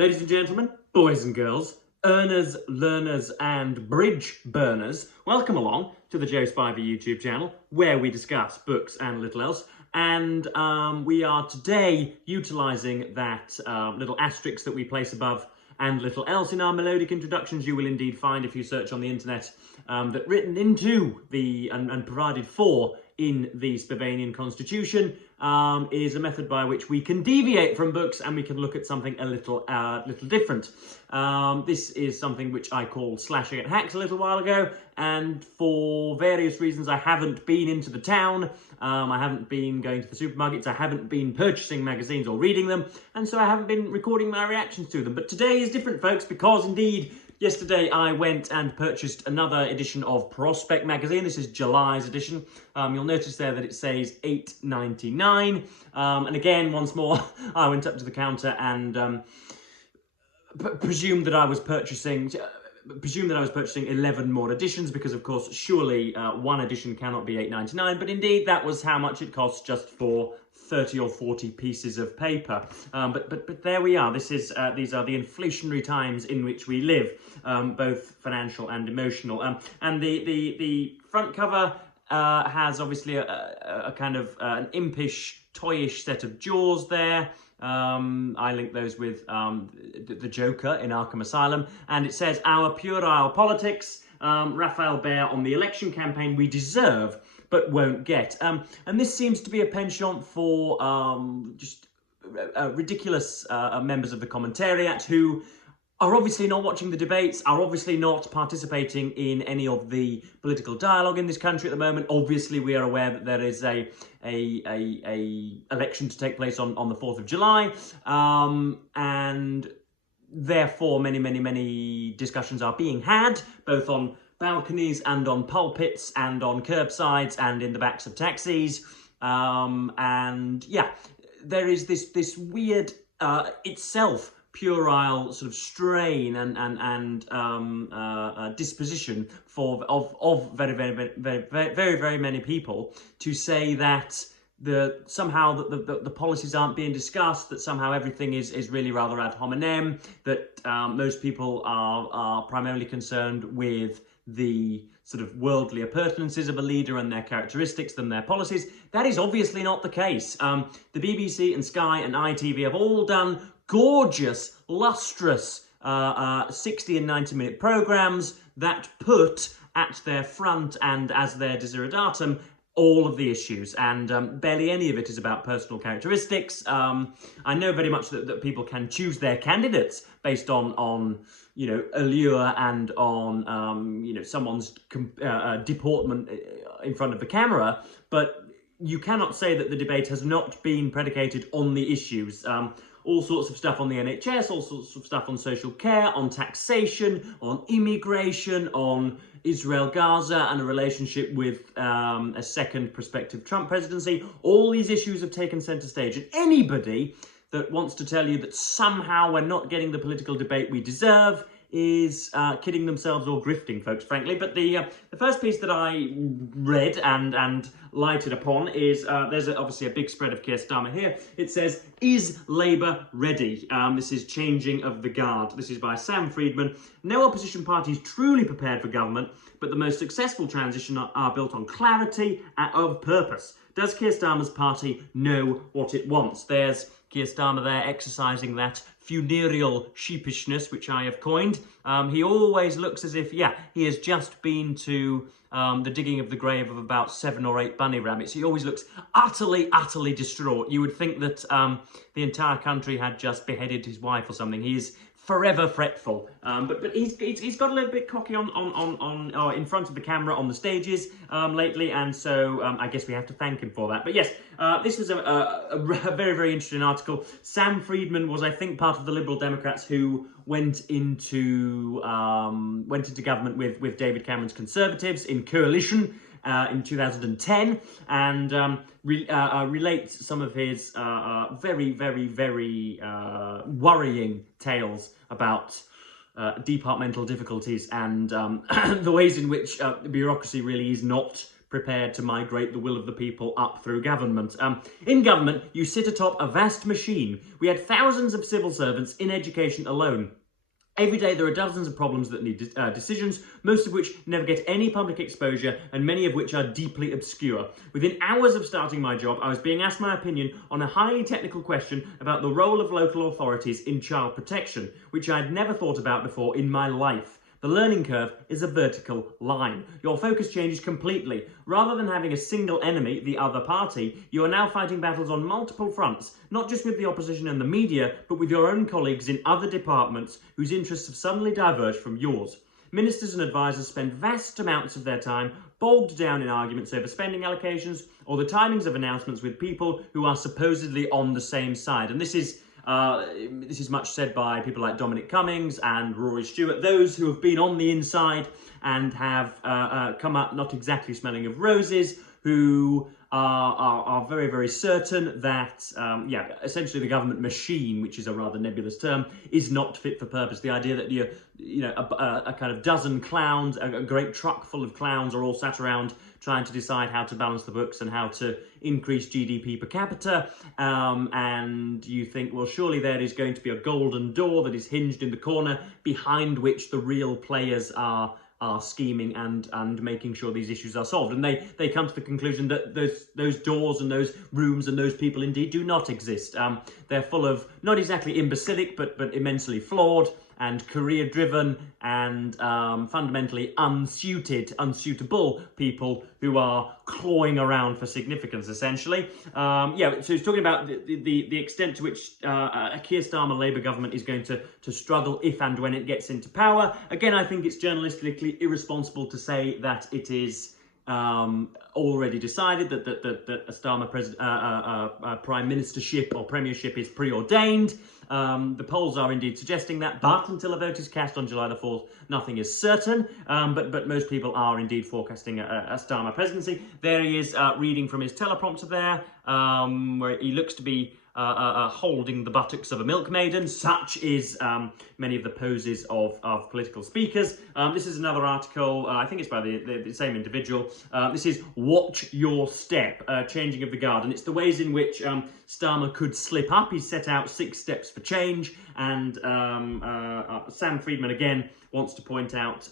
Ladies and gentlemen, boys and girls, earners, learners and bridge burners, welcome along to the Joe Spiver YouTube channel where we discuss books and little else. And we are today utilising that little asterisk that we place above and little else in our melodic introductions. You will indeed find if you search on the internet that written into the and provided for in the Spivanian constitution is a method by which we can deviate from books and we can look at something a little different. This is something which I called slashing at hacks a little while ago, and for various reasons I haven't been into the town, I haven't been going to the supermarkets, I haven't been purchasing magazines or reading them, and so I haven't been recording my reactions to them. But today is different, folks, because indeed yesterday I went and purchased another edition of Prospect magazine. This is July's edition. You'll notice there that it says $8.99. And again, once more, I went up to the counter and presumed that I was purchasing 11 more editions, because of course surely one edition cannot be $8.99, but indeed that was how much it costs just for 30 or 40 pieces of paper. But there we are. These are the inflationary times in which we live, both financial and emotional. And the front cover has obviously a kind of an impish, toyish set of jaws there. I link those with the Joker in Arkham Asylum, and it says, "Our puerile politics, Raphael Baer on the election campaign we deserve but won't get." And this seems to be a penchant for just ridiculous members of the commentariat who are obviously not watching the debates, are obviously not participating in any of the political dialogue in this country at the moment. Obviously, we are aware that there is a election to take place on the 4th of July, and therefore many discussions are being had, both on balconies and on pulpits and on curbsides and in the backs of taxis. And yeah, there is this weird itself puerile sort of strain and disposition of very many people to say that somehow the policies aren't being discussed, that somehow everything is really rather ad hominem, that most people are primarily concerned with the sort of worldly appurtenances of a leader and their characteristics than their policies. That is obviously not the case. The BBC and Sky and ITV have all done gorgeous, lustrous 60 and 90-minute programmes that put at their front and as their desideratum all of the issues, and barely any of it is about personal characteristics. I know very much that people can choose their candidates based on you know, allure and on you know, someone's deportment in front of the camera, but you cannot say that the debate has not been predicated on the issues. All sorts of stuff on the NHS, all sorts of stuff on social care, on taxation, on immigration, on Israel-Gaza and a relationship with a second prospective Trump presidency. All these issues have taken centre stage, and anybody that wants to tell you that somehow we're not getting the political debate we deserve is kidding themselves or grifting, folks, frankly. But the first piece that I read and lighted upon is, there's obviously a big spread of Keir Starmer here. It says, "Is Labour ready?" This is Changing of the Guard. This is by Sam Friedman. "No opposition party is truly prepared for government, but the most successful transition are built on clarity of purpose. Does Keir Starmer's party know what it wants?" There's Keir Starmer there exercising that funereal sheepishness, which I have coined. He always looks as if, yeah, he has just been to the digging of the grave of about 7 or 8 bunny rabbits. He always looks utterly distraught. You would think that the entire country had just beheaded his wife or something. He is forever fretful, but he's got a little bit cocky on in front of the camera on the stages lately, and so I guess we have to thank him for that. But yes, this was a very interesting article. Sam Friedman was, I think, part of the Liberal Democrats who went into government with David Cameron's Conservatives in coalition in 2010, and relates some of his very worrying tales about departmental difficulties and the ways in which bureaucracy really is not prepared to migrate the will of the people up through government. In government, you sit atop a vast machine. We had thousands of civil servants in education alone. Every day there are dozens of problems that need decisions, most of which never get any public exposure and many of which are deeply obscure. Within hours of starting my job, I was being asked my opinion on a highly technical question about the role of local authorities in child protection, which I had never thought about before in my life. The learning curve is a vertical line. Your focus changes completely. Rather than having a single enemy, the other party, you are now fighting battles on multiple fronts, not just with the opposition and the media, but with your own colleagues in other departments whose interests have suddenly diverged from yours. Ministers and advisors spend vast amounts of their time bogged down in arguments over spending allocations or the timings of announcements with people who are supposedly on the same side. And this is much said by people like Dominic Cummings and Rory Stewart, those who have been on the inside and have come up not exactly smelling of roses, who are very, very certain that, essentially the government machine, which is a rather nebulous term, is not fit for purpose. The idea that a kind of dozen clowns, a great truck full of clowns are all sat around trying to decide how to balance the books and how to increase GDP per capita, and you think, well, surely there is going to be a golden door that is hinged in the corner behind which the real players are scheming and making sure these issues are solved. And they come to the conclusion that those doors and those rooms and those people indeed do not exist. They're full of not exactly imbecilic, but immensely flawed and career-driven and fundamentally unsuitable people who are clawing around for significance, essentially. So he's talking about the extent to which a Keir Starmer Labour government is going to struggle if and when it gets into power. Again, I think it's journalistically irresponsible to say that it is already decided that a Starmer prime ministership or premiership is preordained. The polls are indeed suggesting that, but until a vote is cast on July the 4th, nothing is certain. But most people are indeed forecasting a Starmer presidency. There he is reading from his teleprompter there, where he looks to be holding the buttocks of a milkmaiden. Such is many of the poses of political speakers. This is another article, I think it's by the same individual. This is Watch Your Step, Changing of the Guard. And it's the ways in which Starmer could slip up. He's set out 6 steps for change. And Sam Friedman, again, wants to point out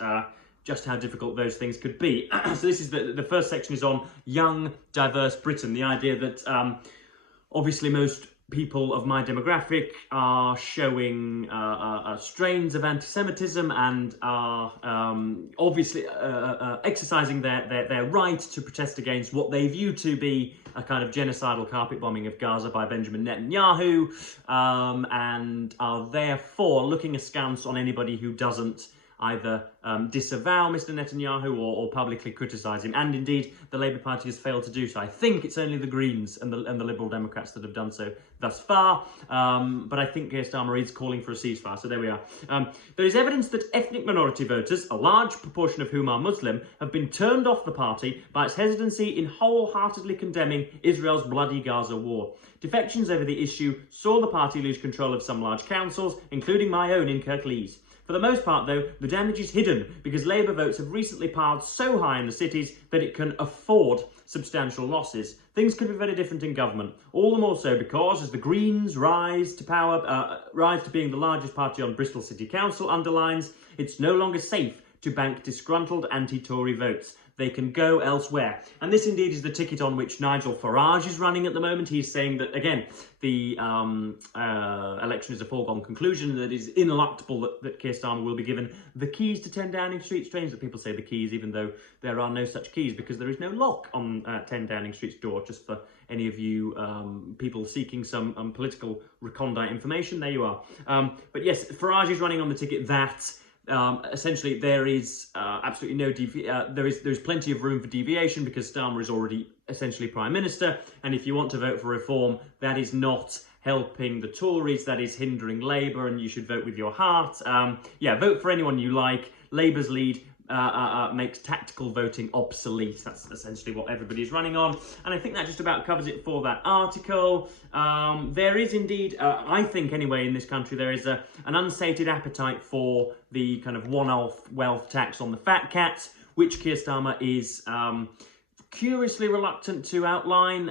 just how difficult those things could be. So this is the first section is on young, diverse Britain. The idea that obviously most people of my demographic are showing strains of anti-Semitism and are obviously exercising their right to protest against what they view to be a kind of genocidal carpet bombing of Gaza by Benjamin Netanyahu, and are therefore looking askance on anybody who doesn't either disavow Mr. Netanyahu or publicly criticise him. And indeed, the Labour Party has failed to do so. I think it's only the Greens and the Liberal Democrats that have done so thus far. But I think Keir Starmer is calling for a ceasefire. So there we are. There is evidence that ethnic minority voters, a large proportion of whom are Muslim, have been turned off the party by its hesitancy in wholeheartedly condemning Israel's bloody Gaza war. Defections over the issue saw the party lose control of some large councils, including my own in Kirklees. For the most part, though, the damage is hidden because Labour votes have recently piled so high in the cities that it can afford substantial losses. Things could be very different in government, all the more so because as the Greens rise to being the largest party on Bristol City Council underlines, it's no longer safe to bank disgruntled anti-Tory votes. They can go elsewhere. And this indeed is the ticket on which Nigel Farage is running at the moment. He's saying that, again, the election is a foregone conclusion, that it is ineluctable that Keir Starmer will be given the keys to 10 Downing Street. Strange that people say the keys, even though there are no such keys, because there is no lock on 10 Downing Street's door, just for any of you people seeking some political recondite information. There you are. But yes, Farage is running on the ticket that essentially there is absolutely no there's plenty of room for deviation because Starmer is already essentially Prime Minister, and if you want to vote for reform, that is not helping the Tories, that is hindering Labour, and you should vote with your heart. Vote for anyone you like. Labour's lead makes tactical voting obsolete. That's essentially what everybody's running on. And I think that just about covers it for that article. There is indeed, I think anyway, in this country, there is an unsated appetite for the kind of one-off wealth tax on the fat cats, which Keir Starmer is curiously reluctant to outline.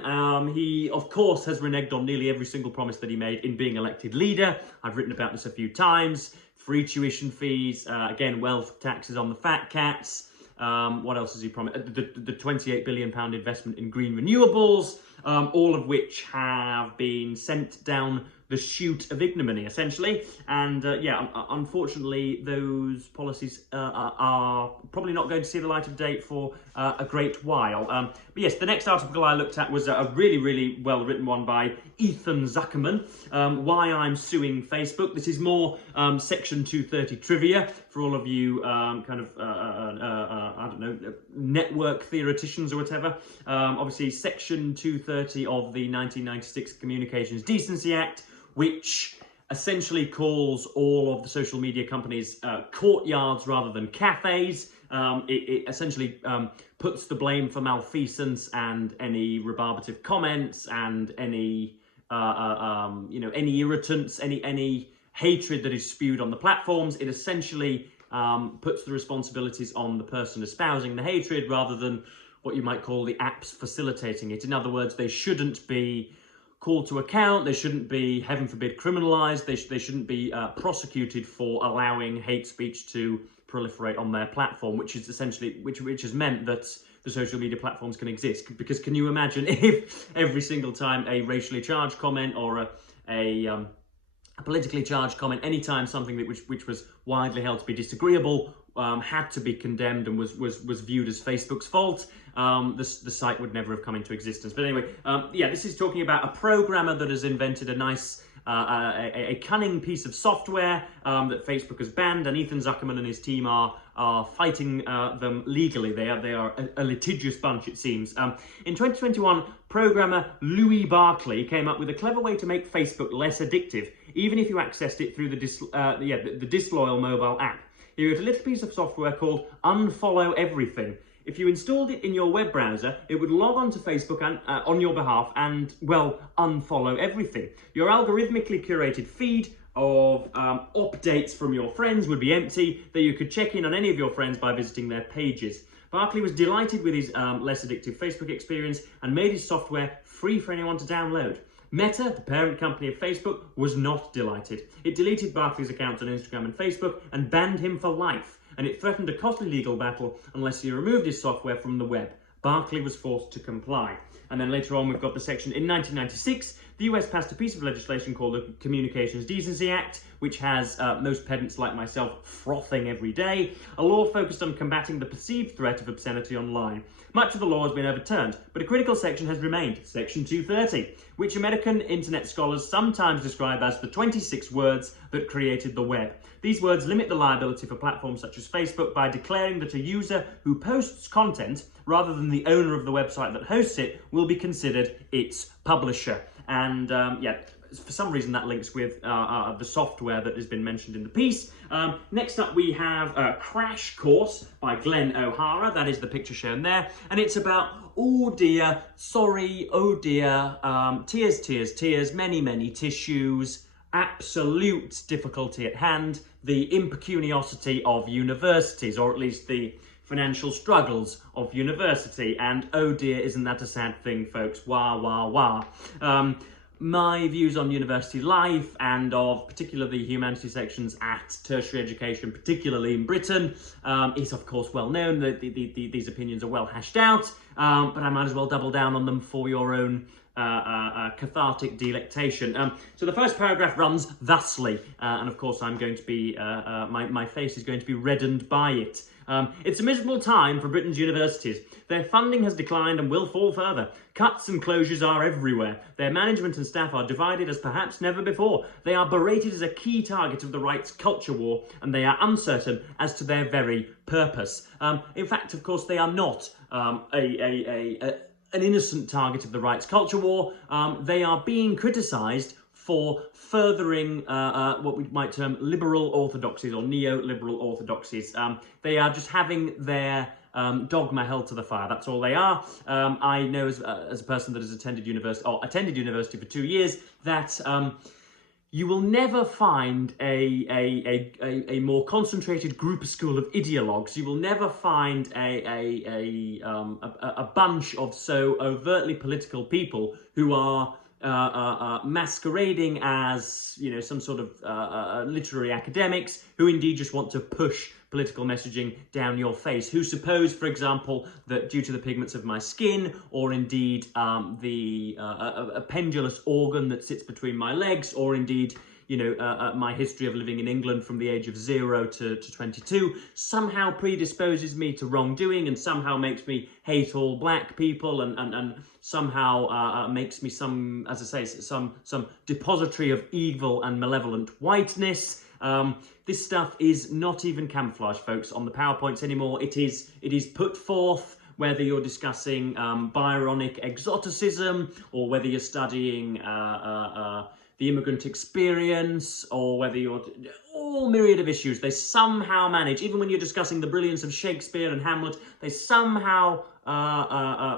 He, of course, has reneged on nearly every single promise that he made in being elected leader. I've written about this a few times. Free tuition fees, again, wealth taxes on the fat cats. What else has he promised? The £28 billion investment in green renewables, all of which have been sent down the chute of ignominy, essentially. And yeah, unfortunately, those policies are probably not going to see the light of day for a great while. But yes, the next article I looked at was a really, really well-written one by Ethan Zuckerman, Why I'm Suing Facebook. This is more Section 230 trivia for all of you I don't know, network theoreticians or whatever. Obviously, Section 230 of the 1996 Communications Decency Act, which essentially calls all of the social media companies courtyards rather than cafes. It essentially puts the blame for malfeasance and any rebarbative comments and any any irritants, any hatred that is spewed on the platforms. It essentially puts the responsibilities on the person espousing the hatred rather than what you might call the apps facilitating it. In other words, they shouldn't be called to account, they shouldn't be, heaven forbid, criminalised, they shouldn't be prosecuted for allowing hate speech to proliferate on their platform, which is essentially, which has meant that the social media platforms can exist. Because can you imagine if every single time a racially charged comment or a politically charged comment, anytime something that which was widely held to be disagreeable had to be condemned and was viewed as Facebook's fault, the site would never have come into existence. But anyway, yeah, this is talking about a programmer that has invented a nice, a cunning piece of software that Facebook has banned, and Ethan Zuckerman and his team are fighting them legally. They are a litigious bunch, it seems. In 2021, programmer Louis Barclay came up with a clever way to make Facebook less addictive, even if you accessed it through the disloyal mobile app. He wrote a little piece of software called Unfollow Everything. If you installed it in your web browser, it would log on to Facebook and, on your behalf and, well, unfollow everything. Your algorithmically curated feed of updates from your friends would be empty, that you could check in on any of your friends by visiting their pages. Barclay was delighted with his less addictive Facebook experience and made his software free for anyone to download. Meta, the parent company of Facebook, was not delighted. It deleted Barclay's accounts on Instagram and Facebook and banned him for life, and it threatened a costly legal battle unless he removed his software from the web. Barclay was forced to comply. And then later on, we've got the section in 1996. The US passed a piece of legislation called the Communications Decency Act, which has most pedants like myself frothing every day, a law focused on combating the perceived threat of obscenity online. Much of the law has been overturned, but a critical section has remained, Section 230, which American internet scholars sometimes describe as the 26 words that created the web. These words limit the liability for platforms such as Facebook by declaring that a user who posts content, rather than the owner of the website that hosts it, will be considered its publisher. And yeah, for some reason that links with the software that has been mentioned in the piece. Next up we have Crash Course by Glenn O'Hara. That is the picture shown there. And it's about, oh dear, sorry, oh dear, tears, tears, tears, many, many tissues, absolute difficulty at hand, the impecuniosity of universities, or at least the financial struggles of university. And oh dear, isn't that a sad thing, folks? Wah, wah, wah. My views on university life and of particularly the humanities sections at tertiary education, particularly in Britain, is of course well known. These opinions are well hashed out, but I might as well double down on them for your own cathartic delectation. So the first paragraph runs thusly, and of course I'm going to be, my face is going to be reddened by it. It's a miserable time for Britain's universities. Their funding has declined and will fall further. Cuts and closures are everywhere. Their management and staff are divided as perhaps never before. They are berated as a key target of the right's culture war, and they are uncertain as to their very purpose. In fact, of course, they are not an innocent target of the right's culture war. They are being criticised for furthering what we might term liberal orthodoxies or neoliberal orthodoxies. They are just having their dogma held to the fire. That's all they are. I know as a person that has attended university for 2 years that you will never find a more concentrated groupuscule of ideologues. You will never find a bunch of so overtly political people who are masquerading as, you know, some sort of literary academics who indeed just want to push political messaging down your face, who suppose, for example, that due to the pigments of my skin, or indeed a pendulous organ that sits between my legs, or indeed, you know, my history of living in England from the age of 0 to 22, somehow predisposes me to wrongdoing and somehow makes me hate all black people and somehow makes me some, as I say, some depository of evil and malevolent whiteness. This stuff is not even camouflage, folks, on the PowerPoints anymore. It is put forth, whether you're discussing Byronic exoticism, or whether you're studying the immigrant experience, or whether you're all myriad of issues. They somehow manage, even when you're discussing the brilliance of Shakespeare and Hamlet, they somehow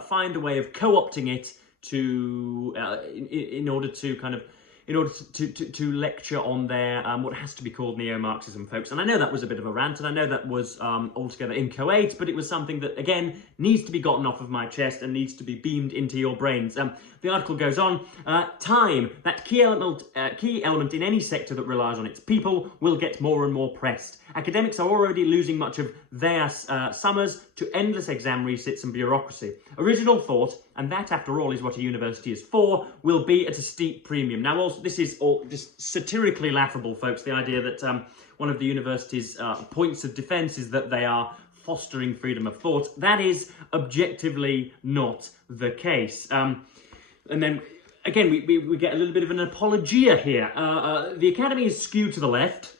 find a way of co-opting it to in order to kind of to lecture on their what has to be called neo-Marxism, folks. And I know that was a bit of a rant, and I know that was altogether inchoate, but it was something that, again, needs to be gotten off of my chest and needs to be beamed into your brains. The article goes on, time, that key element in any sector that relies on its people, will get more and more pressed. Academics are already losing much of their summers to endless exam resits and bureaucracy. Original thought, and that, after all, is what a university is for, will be at a steep premium. Now, also, this is all just satirically laughable, folks, the idea that one of the university's points of defence is that they are fostering freedom of thought. That is objectively not the case. And then, again, we get a little bit of an apologia here. The academy is skewed to the left,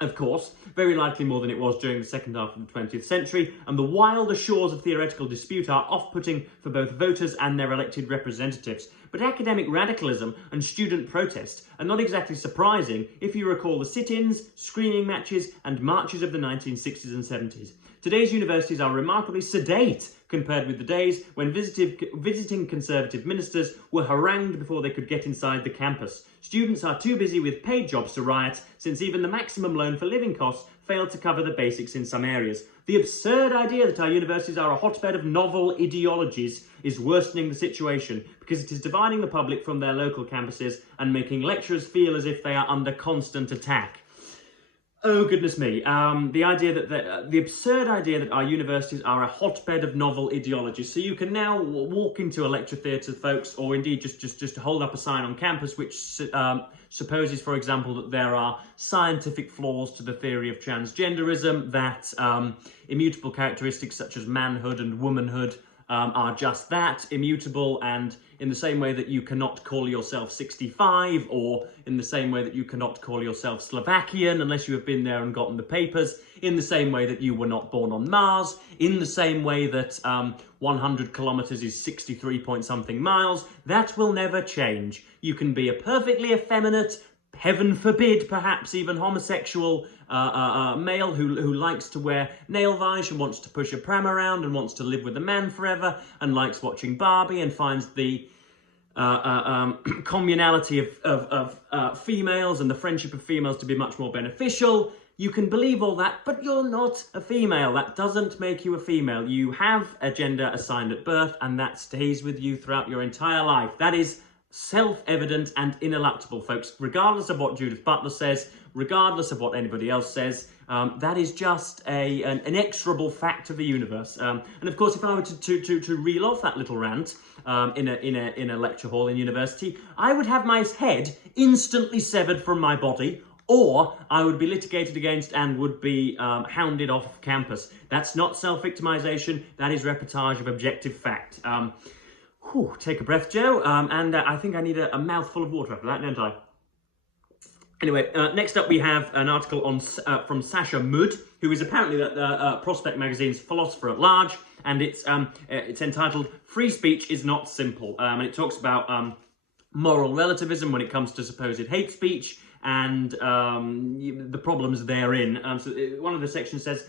of course, very likely more than it was during the second half of the 20th century, and the wilder shores of theoretical dispute are off-putting for both voters and their elected representatives. But academic radicalism and student protest are not exactly surprising if you recall the sit-ins, screaming matches, and marches of the 1960s and 70s. Today's universities are remarkably sedate compared with the days when visiting Conservative ministers were harangued before they could get inside the campus. Students are too busy with paid jobs to riot, since even the maximum loan for living costs failed to cover the basics in some areas. The absurd idea that our universities are a hotbed of novel ideologies is worsening the situation, because it is dividing the public from their local campuses and making lecturers feel as if they are under constant attack. Oh, goodness me. The idea that the absurd idea that our universities are a hotbed of novel ideologies. So you can now walk into a lecture theatre, folks, or indeed just hold up a sign on campus which supposes, for example, that there are scientific flaws to the theory of transgenderism, that immutable characteristics such as manhood and womanhood are just that, immutable, and in the same way that you cannot call yourself 65, or in the same way that you cannot call yourself Slovakian unless you have been there and gotten the papers, in the same way that you were not born on Mars, in the same way that 100 kilometers is 63 point something miles, that will never change. You can be a perfectly effeminate, heaven forbid, perhaps even homosexual male who likes to wear nail varnish and wants to push a pram around and wants to live with a man forever and likes watching Barbie and finds the communality of females and the friendship of females to be much more beneficial. You can believe all that, but you're not a female. That doesn't make you a female. You have a gender assigned at birth, and that stays with you throughout your entire life. That is self-evident and ineluctable, folks, regardless of what Judith Butler says, regardless of what anybody else says. That is just an inexorable fact of the universe. And of course, if I were to reel off that little rant in a lecture hall in university, I would have my head instantly severed from my body, or I would be litigated against and would be hounded off campus. That's not self-victimization, that is reportage of objective fact. Take a breath, Joe, and I think I need a mouthful of water after that, don't I? Anyway, next up we have an article on from Sasha Mudd, who is apparently Prospect Magazine's philosopher at large, and it's entitled "Free Speech is Not Simple," and it talks about moral relativism when it comes to supposed hate speech, and the problems therein. One of the sections says,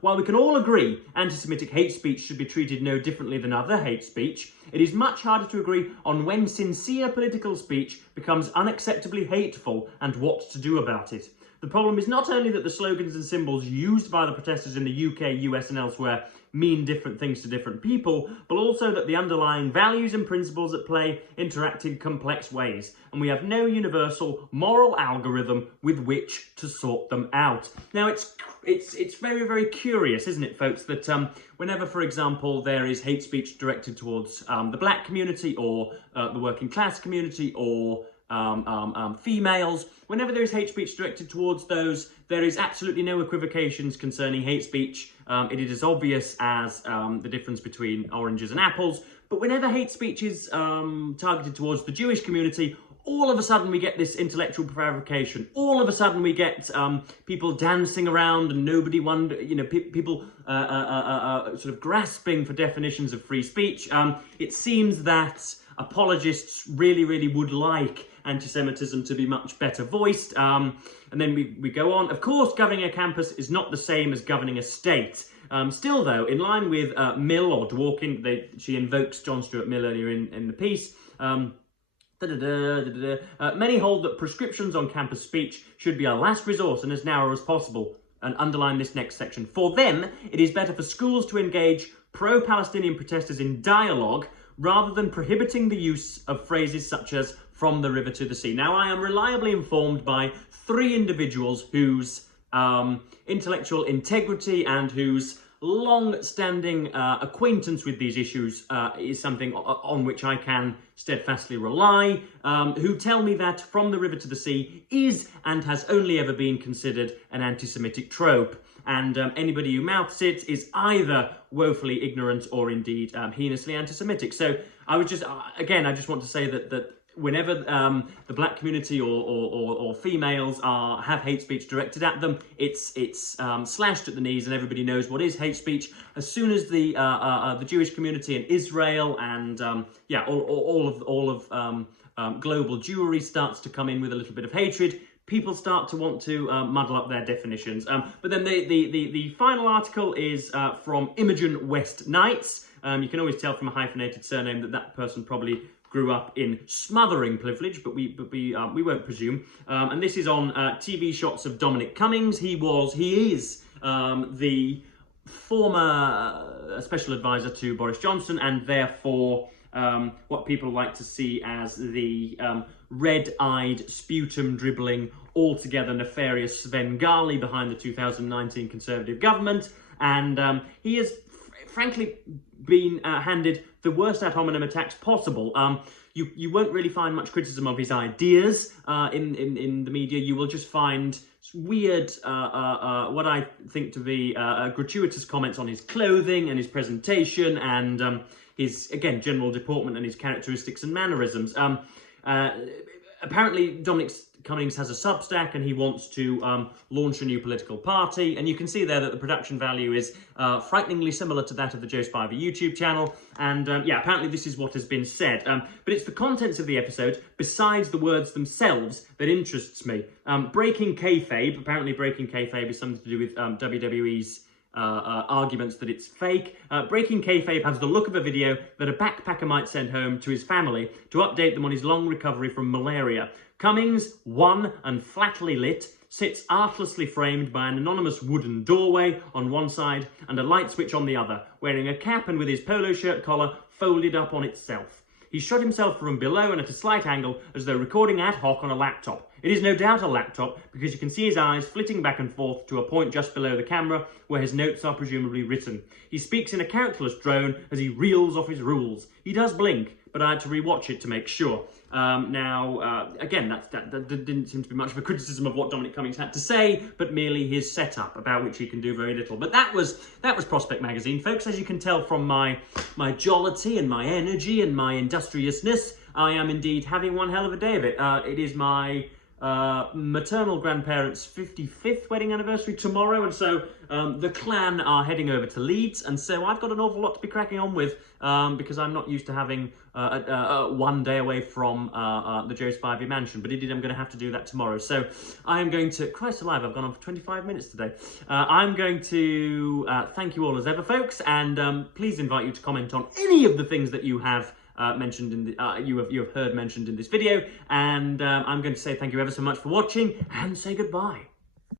while we can all agree anti-Semitic hate speech should be treated no differently than other hate speech, it is much harder to agree on when sincere political speech becomes unacceptably hateful and what to do about it. The problem is not only that the slogans and symbols used by the protesters in the UK, US and elsewhere mean different things to different people, but also that the underlying values and principles at play interact in complex ways, and we have no universal moral algorithm with which to sort them out. Now, it's very, very curious, isn't it, folks, that whenever, for example, there is hate speech directed towards the black community or the working class community or females, whenever there is hate speech directed towards those, there is absolutely no equivocations concerning hate speech. It is as obvious as the difference between oranges and apples. But whenever hate speech is targeted towards the Jewish community, all of a sudden we get this intellectual fabrication. All of a sudden we get people dancing around and nobody people sort of grasping for definitions of free speech. It seems that apologists really, really would like anti-Semitism to be much better voiced. And then we go on. Of course, governing a campus is not the same as governing a state. Still, though, in line with Mill or Dworkin, she invokes John Stuart Mill earlier in the piece. Many hold that prescriptions on campus speech should be a last resort and as narrow as possible. And underline this next section. For them, it is better for schools to engage pro-Palestinian protesters in dialogue rather than prohibiting the use of phrases such as "from the river to the sea." Now, I am reliably informed by 3 individuals whose intellectual integrity and whose long-standing acquaintance with these issues is something on which I can steadfastly rely, who tell me that "from the river to the sea" is and has only ever been considered an anti-Semitic trope. And anybody who mouths it is either woefully ignorant or indeed heinously anti-Semitic. So I was just, again, I just want to say that whenever the black community or females have hate speech directed at them, it's slashed at the knees, and everybody knows what is hate speech. As soon as the Jewish community and Israel and all of global Jewry starts to come in with a little bit of hatred, people start to want to muddle up their definitions. But then the final article is from Imogen West Knights. You can always tell from a hyphenated surname that person probably grew up in smothering privilege, but we won't presume. And this is on TV shots of Dominic Cummings. He is the former special advisor to Boris Johnson, and therefore what people like to see as the red-eyed, sputum-dribbling, altogether nefarious Svengali behind the 2019 Conservative government. And he has, frankly, been handed the worst ad hominem attacks possible. You won't really find much criticism of his ideas in the media. You will just find weird, what I think to be gratuitous comments on his clothing and his presentation and his, again, general deportment and his characteristics and mannerisms. Apparently, Dominic Cummings has a Substack and he wants to launch a new political party. And you can see there that the production value is frighteningly similar to that of the Joe Spiver YouTube channel. And yeah, apparently this is what has been said. But it's the contents of the episode, besides the words themselves, that interests me. Breaking kayfabe. Apparently breaking kayfabe is something to do with WWE's arguments that it's fake. Breaking kayfabe has the look of a video that a backpacker might send home to his family to update them on his long recovery from malaria. Cummings, wan and flatly lit, sits artlessly framed by an anonymous wooden doorway on one side and a light switch on the other, wearing a cap and with his polo shirt collar folded up on itself. He shot himself from below and at a slight angle, as though recording ad hoc on a laptop. It is no doubt a laptop, because you can see his eyes flitting back and forth to a point just below the camera, where his notes are presumably written. He speaks in a calculus drone as he reels off his rules. He does blink, but I had to rewatch it to make sure. Again, that didn't seem to be much of a criticism of what Dominic Cummings had to say, but merely his setup, about which he can do very little. But that was Prospect Magazine, folks. As you can tell from my jollity and my energy and my industriousness, I am indeed having one hell of a day of it. It is my maternal grandparents' 55th wedding anniversary tomorrow, and so the clan are heading over to Leeds, and so I've got an awful lot to be cracking on with because I'm not used to having one day away from the Joe Spivey mansion, but indeed I'm going to have to do that tomorrow. So I am going to, Christ alive, I've gone on for 25 minutes today. I'm going to thank you all as ever, folks, and please invite you to comment on any of the things that you have mentioned in the, you have heard mentioned in this video, and I'm going to say thank you ever so much for watching and say goodbye.